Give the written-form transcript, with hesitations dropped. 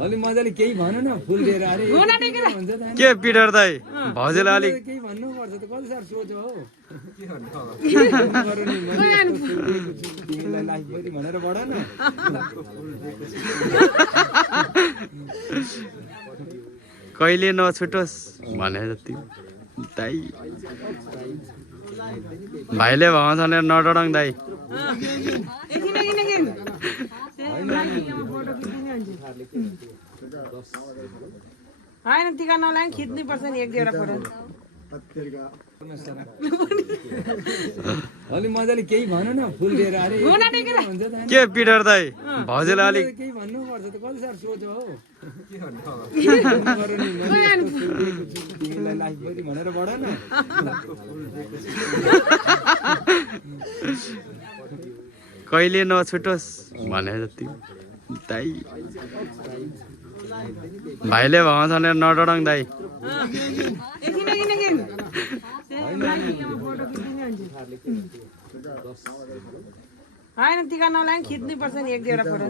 अलि मजाले केही भन न फुल दिएर अरे के पिटर दाई भौजेलाई अलिक केही भन्नुपर्छ त कति साह्रो सोच हो के भन्नु तिमीलाई लाइफ पनि भनेर बढ न कहिले नछुटोस् भने जति दाई भाइले भन्छ भने नडराउँ दाई होइन टिका नलाइ खिच्नै पर्छ नि एक दुईवटा फोटो अलि मजाले केही भन न फुल दिएर अरे के पिटर दाई भौजेलाई अलिक केही भन्नुपर्छ त कति साह्रो सोच हो के भन्नु तिमीलाई लाइफ पनि भनेर बढ न कहिले नछुटोस् भने जति दाई भाइले भन्छ भने नडराउँ दाई होइन टिका नलाइ खिच्नै पर्छ नि एक दुईवटा फोटो